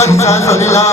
महिषासुरला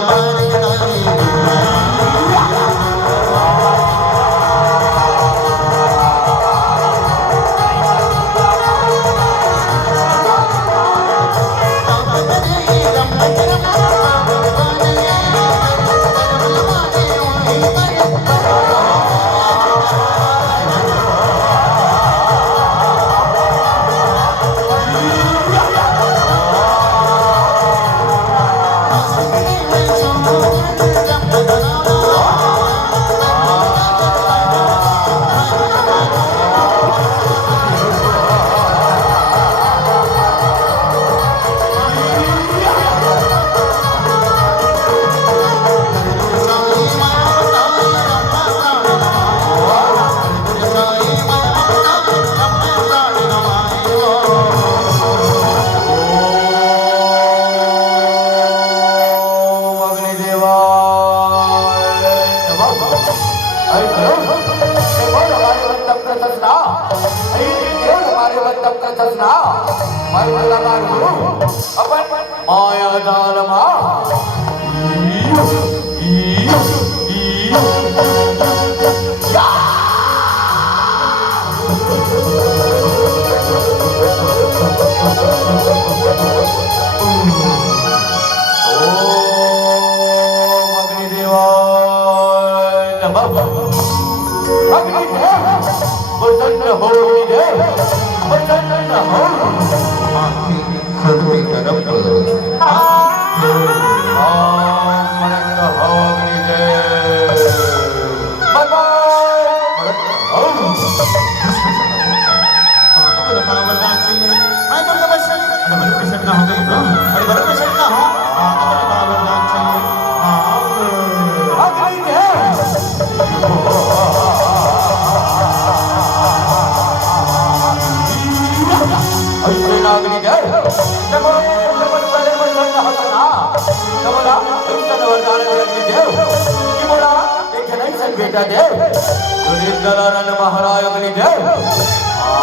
बेटा देव दुरींद्रनारायण महाराज अग्नि देव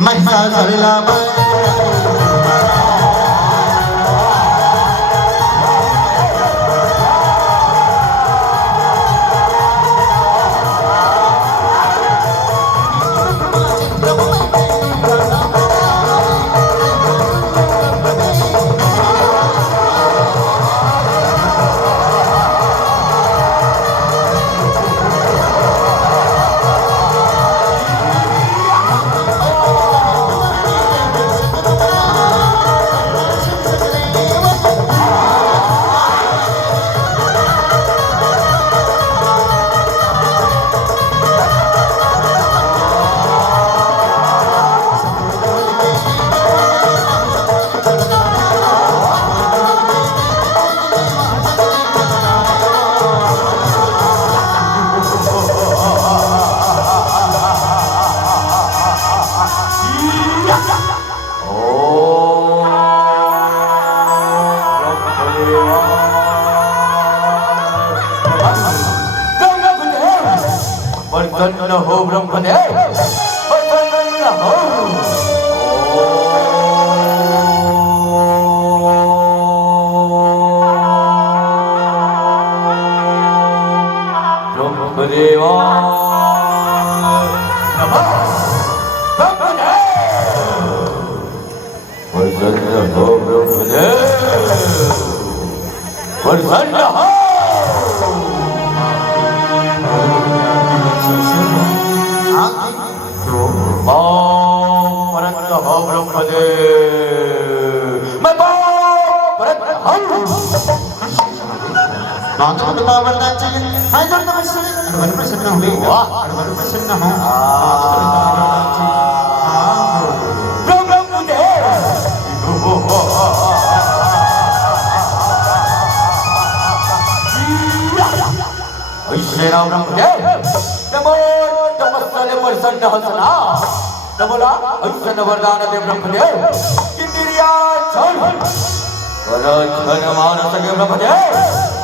महिषासुरला प्रसन्न हो ब्रह्मदेव प्रसन्न हो ब्रह्मदेवा नमः प्रसन्न हो ब्रह्मदेव प्रसन्न हो परंत हो ब्रह्मदेव मैं परत हूँ मांगे तो बता वरदान चाहिए हाय तो तपस्या अरे प्रसन्न हो वाह अरे प्रसन्न हो ब्रह्म मुझे ऐसे राम राम मुझे नमो तपस्या प्रसन्न हसना नमोला ऐसे वरदान दे ब्रह्मदेव इंद्रिया छल करो छल मानस के ब्रह्मदेव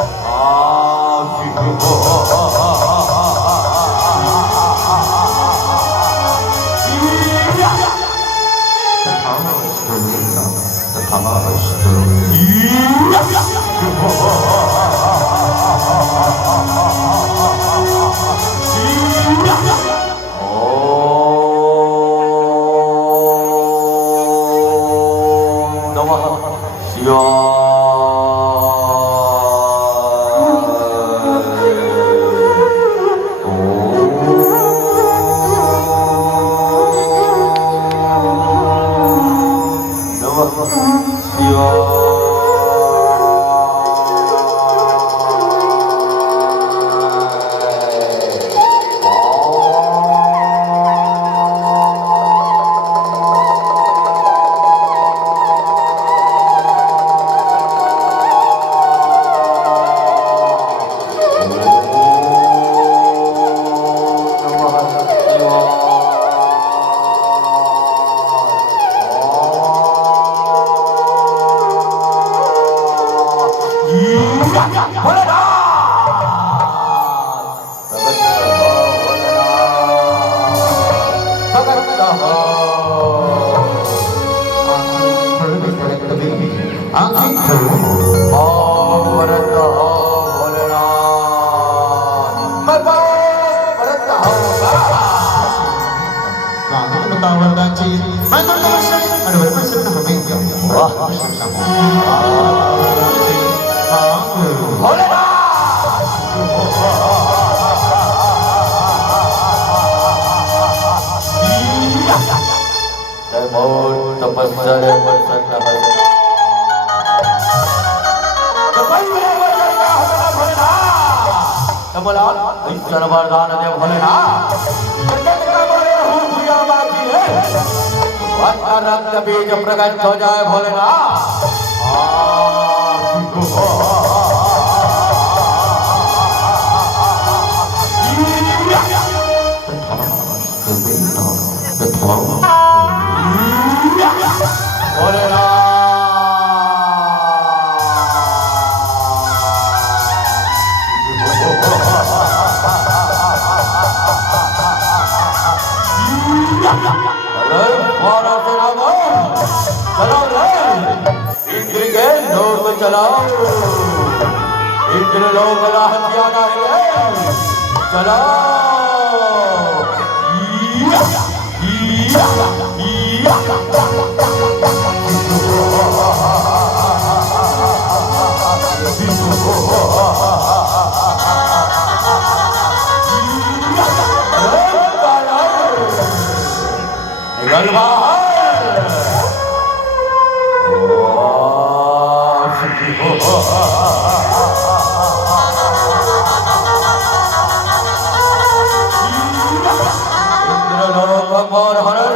वरदान दे भोलेना जगत का बड़े हो भूया बाकी है रक्त बीज प्रकट हो जाए भोलेना भोलेना चलाओ इंद्र लोग वाला हथियार है चलाओ निकल बाहर इंद्र लोग और हर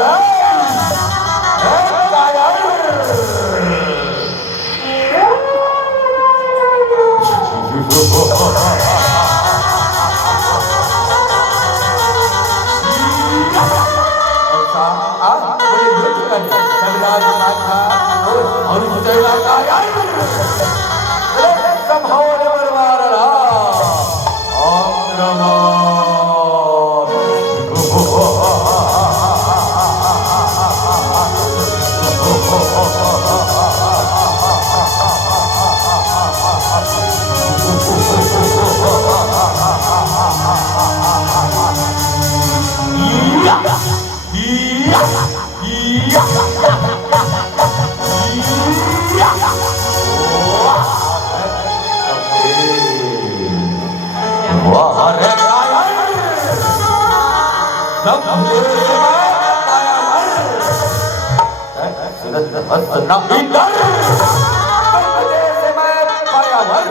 हंसना इधर से मैं पर्यावर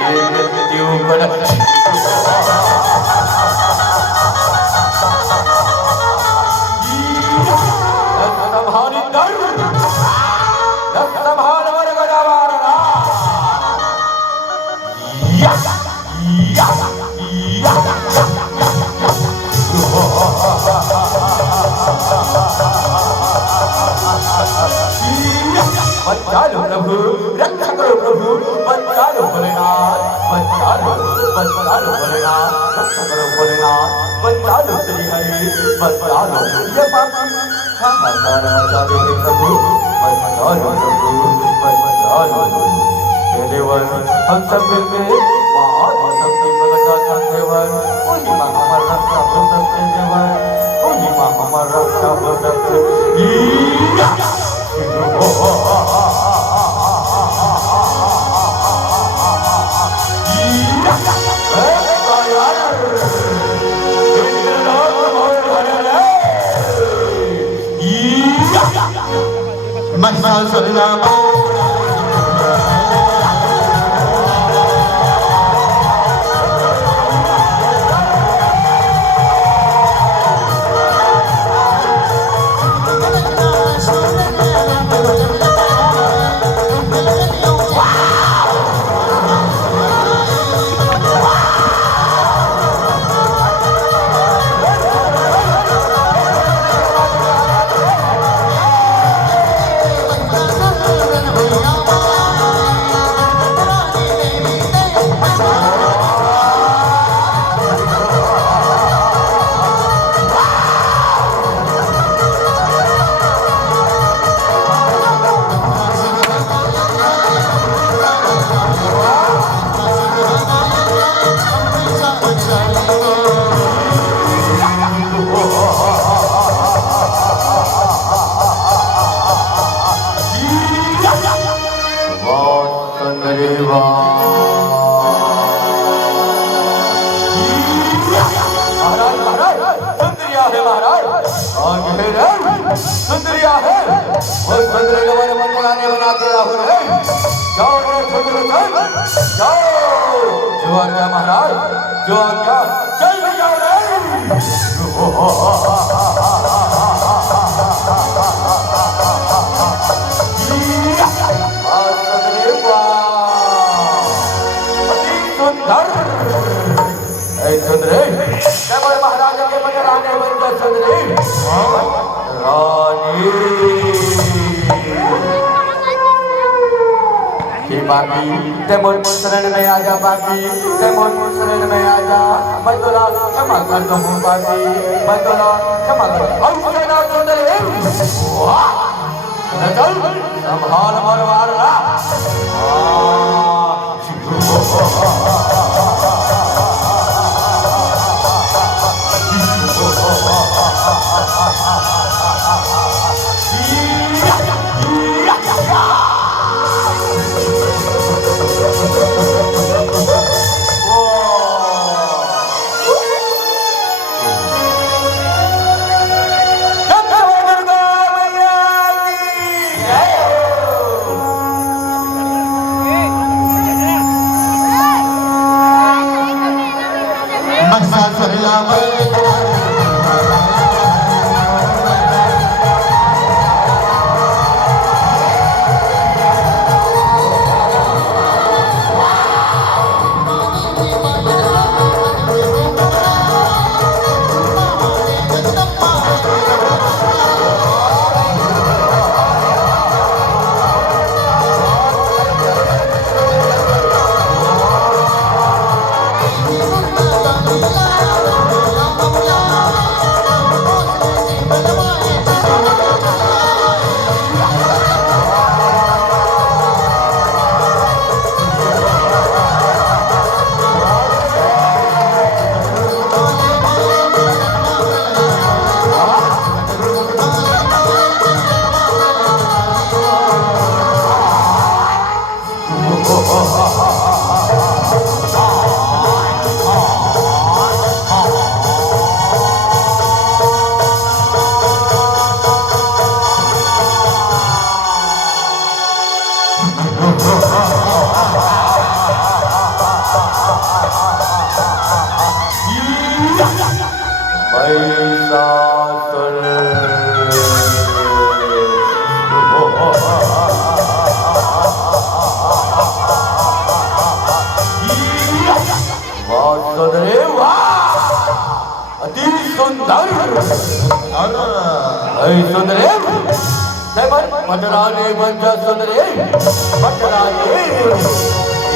मेरी मृत्यु कर संभाली दर संभाल वर्ग जवारना या या या बचा लो प्रभु रक्षा करो प्रभु बचा लो भोलेनाथ बचा लो भोलेनाथ रक्षा करो भोलेनाथ बचा लो श्री हरि बचा लो ये पापी राजा देवे प्रभु बचा लो प्रभु बचा लो हे देवर हम सब मिलके महाशक्ति प्रगटा देवर ओही मां हमार रक्षा हो सकते देवर ओही मां हमार रक्षा हो सकते सुंदरिया है वो सुंदरी का मन बनाने बना के राहुल है जाओ जाओ जो आज्ञा महाराज जो आज्ञा चल जाओ रे सुंदरी केवल महाराजा के बनाने बनकर सुंदरी बाकी तेमोर शरण में आजा बाकी तेमोर शरण में आजा मैं तोला क्षमा कर दूं बाकी मैं तोला क्षमा कर अब कहना सुंदरी चल संभाल मरवार ला Hey Sundarev, Seven Patarani Banja Sundarev, Patarani.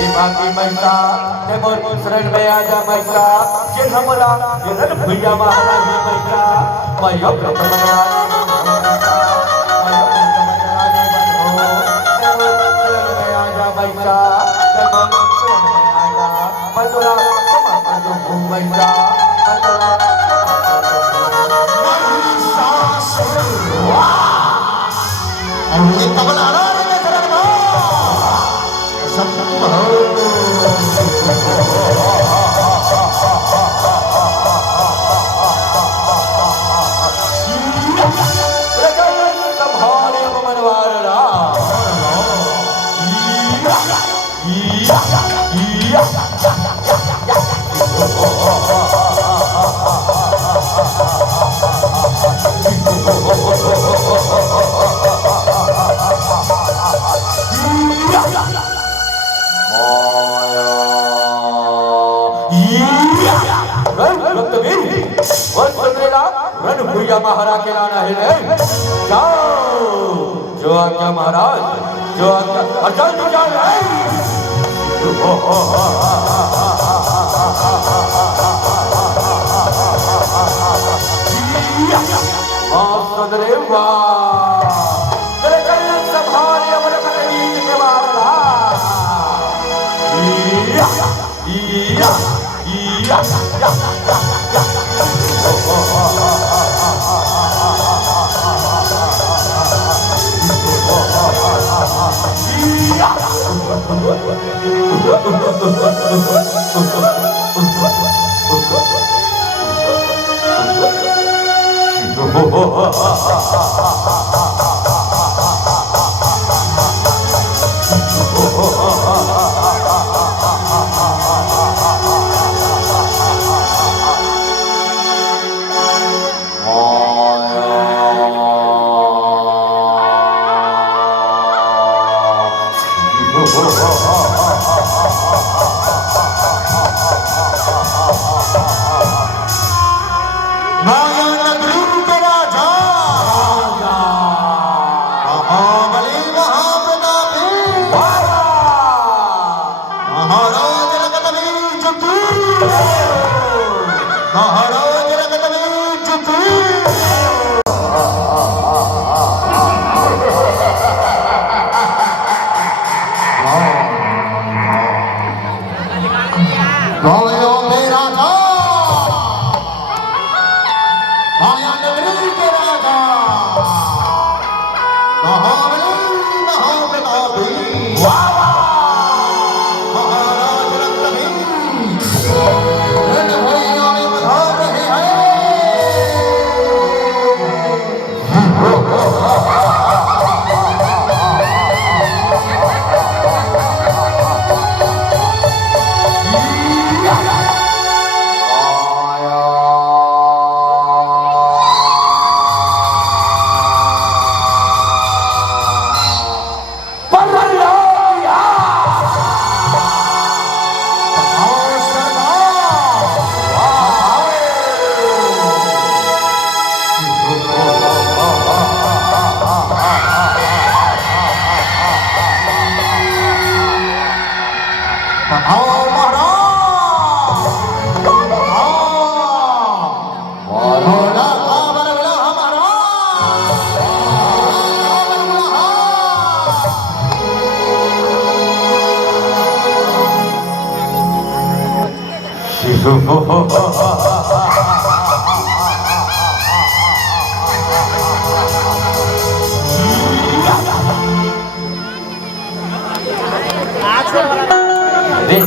Imaki Maisa, Seven Sren Meaja Maisa, Jinhamala, Jiran Puya Maharaji Maisa, Mayok महाराज के लाना है जाओ जो आज्ञा महाराज जो आज्ञा अचल तो जा रहे तेरे कल्याण सभारी अमर करीब के मारला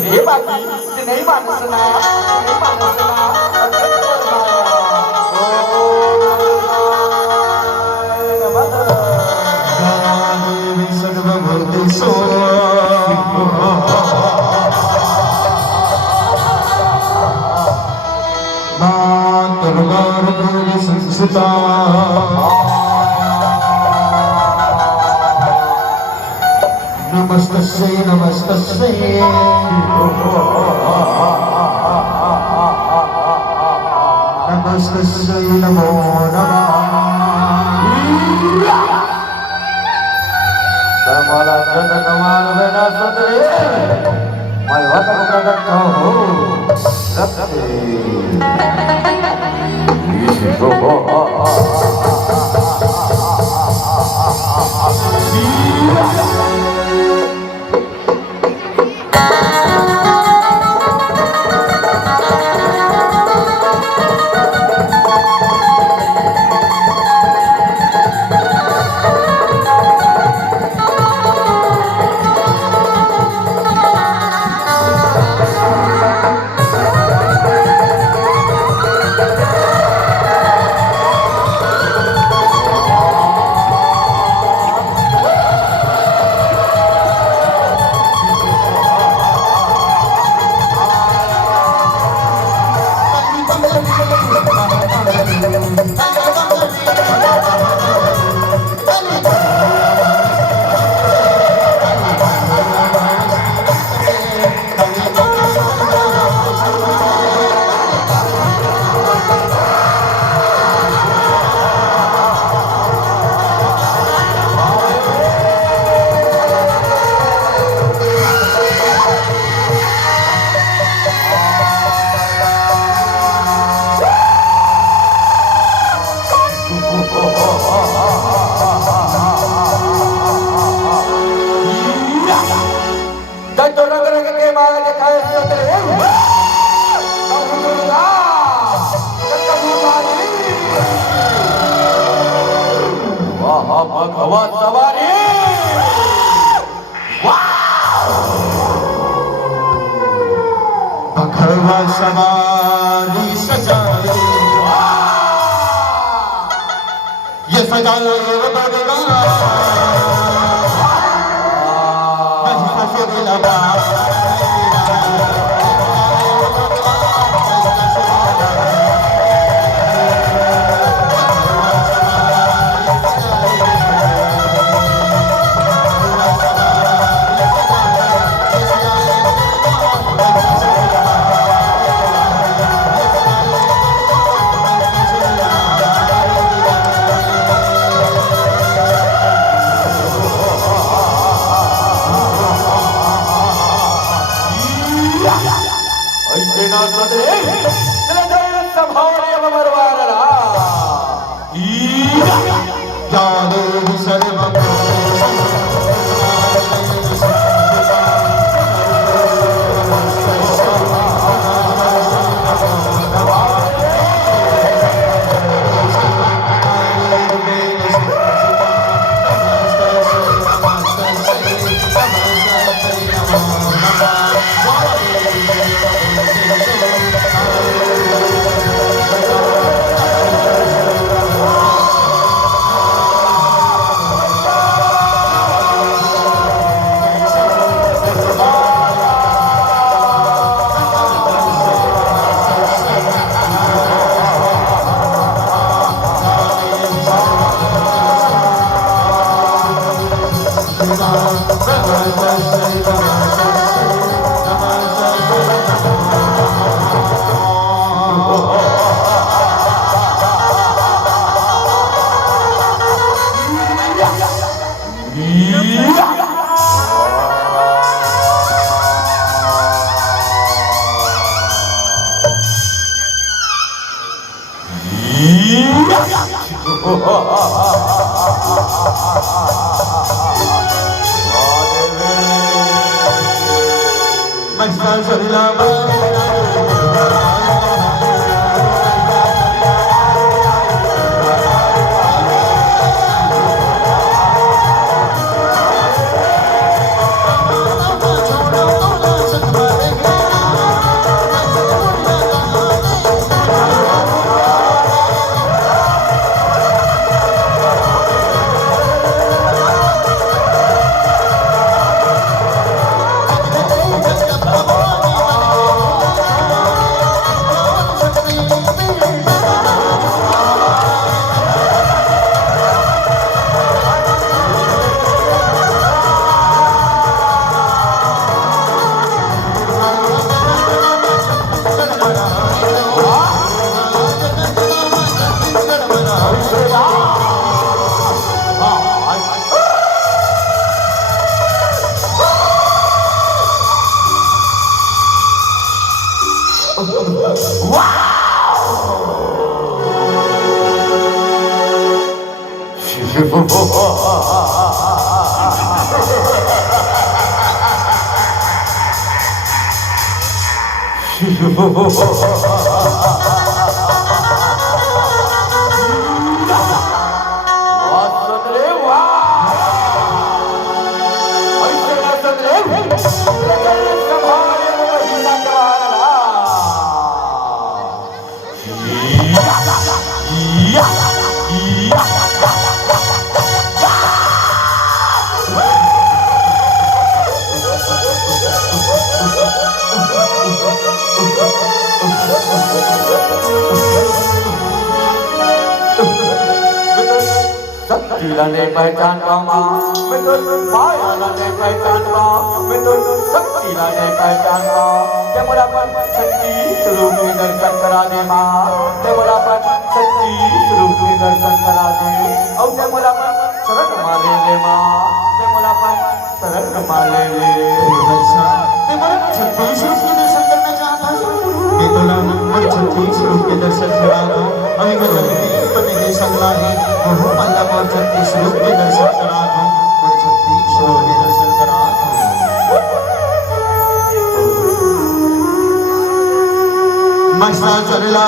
ये बाकी नहीं मानसना नमस्तस्यै नमस्तस्यै नमस्तस्यै नमो नमः તમારા જત કમાન વેના સદરે માય વતન પ્રગટ હો રક્તે ઈશો હો ભગવત સવારી ભગવા સવારી સજાએ ये सजाए भगवान मैं से दिलवा शक्ति लाने पहचान पाऊंगा मैं तो माया लाने पहचान पाऊं मैं तो शक्ति लाने पहचान पाऊं जब मोरा पर शक्ति स्वरूप के दर्शन करा दे माँ जब मोरा पर शक्ति स्वरूप के दर्शन करा दे और जब मोरा पर शरण माले ले माँ जब मोरा पर शरण माले ले छत्तीस रूप के दर्शन करना चाहता हूँ मैं तो ना छत्तीस रूप के दर्शन करा दो अभी मैं बने संगला है वो अल्लाह और छत्तीस रूप के दर्शन करा दो और छत्तीस रूप के दर्शन करा दो मस्ता चला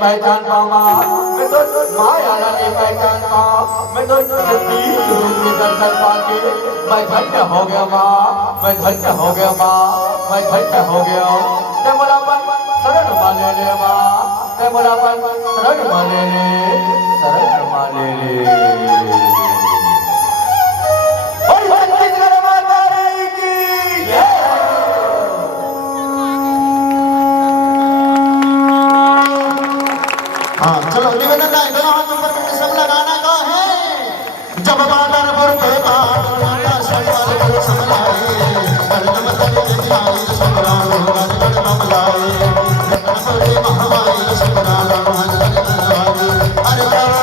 पहचान पाऊंगा मैं तो माया नहीं पहचान पाऊं मैं तो छत्तीस रूप के दर्शन पाके मैं धन्य हो गया माँ मैं धन्य हो गया माँ मैं धन्य हो गया जब मोरा पर शरण माने ले माँ मैं बोला पर शरण माले ले, शरण माले ले। और छत्तीसगढ़ माता रानी की जय। हाँ चलो निवेदन है, दोनों हाथ ऊपर करके सब लगाना का है। जब बादरपुर के बाद माता संभाल संभलाए, हरदम तले जाई संभलाओ गण कमलाए, गणपति के महामाई संभलाओ गण कमलाए। अरे राम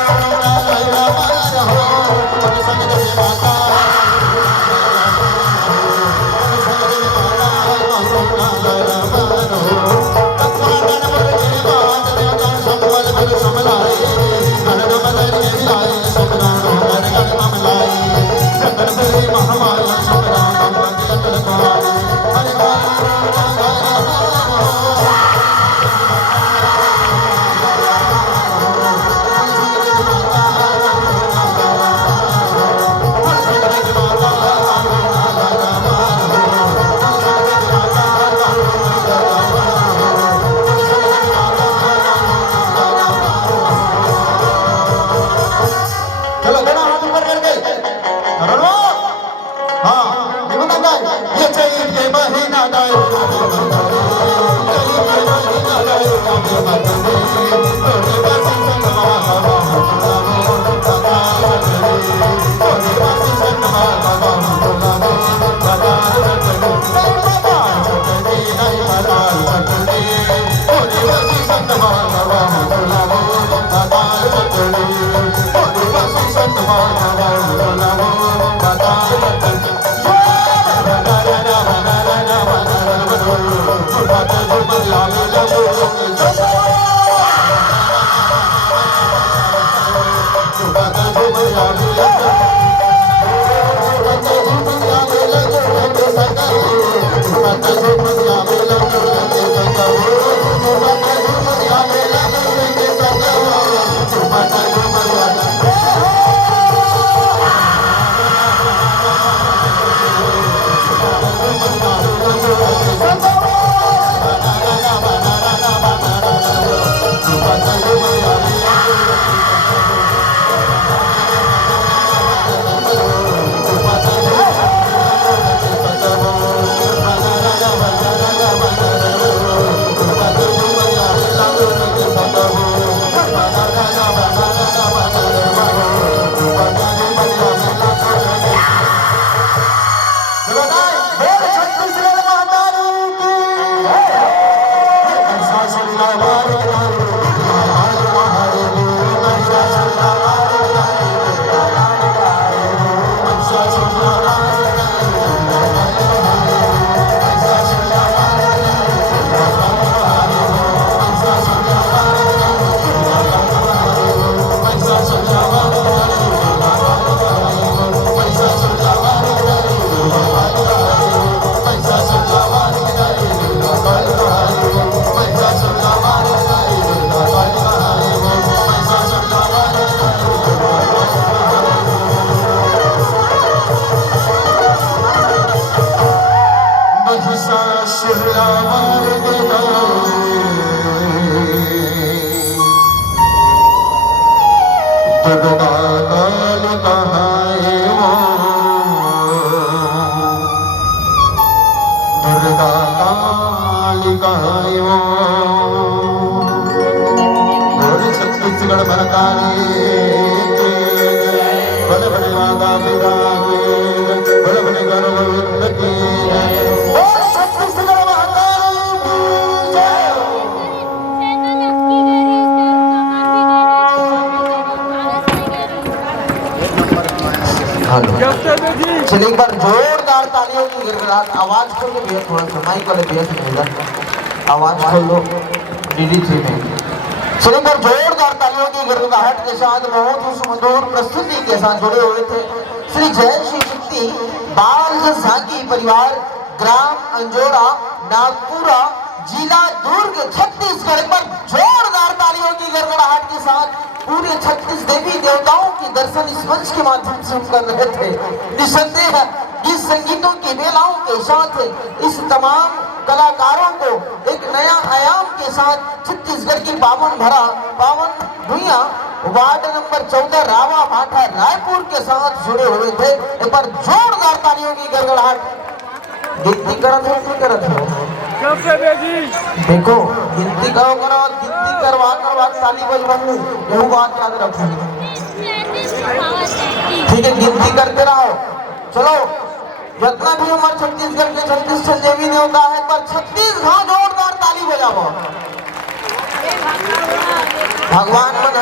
हो मन संग दे माता, मन संग दे माता चलिए एक बार जोरदार तालियों की गड़गड़ाहट, आवाज खोल लो भैया, थोड़ा सा माइक वाले भैया से मिलेगा, आवाज खोल लो DD3 में। चलिए एक बार जोरदार तालियों की गड़गड़ाहट के साथ बहुत ही सुमधुर प्रस्तुति के साथ जुड़े हुए थे श्री जय श्री शक्ति बाल झांकी परिवार, ग्राम अंजोरा, नागपुरा, जिला दुर्ग, छत्तीसगढ़। एक बार जोरदार तालियों की गड़गड़ाहट के साथ पूरे 36 देवी देवताओं के दर्शन इस मंच के माध्यम से हम कर रहे थे। निसंदेह इस संगीतों की मेलाओं के साथ इस तमाम कलाकारों को एक नया आयाम के साथ छत्तीसगढ़ की पावन भूइयां वार्ड नंबर 14 रावा भाटा रायपुर के साथ जुड़े हुए थे। एक बार जोरदार तालियों की गड़गड़ाहट। गिनती करत हो देखो, गिनती करवा ताली बजवाऊं, यही बात याद रखो। ठीक है, गिनती करते रहो। चलो, जितना भी हमारे छत्तीसगढ़ के 36 संजीवी देवता है, पर 36 हाँ जोरदार ताली बजाओ। भगवान मन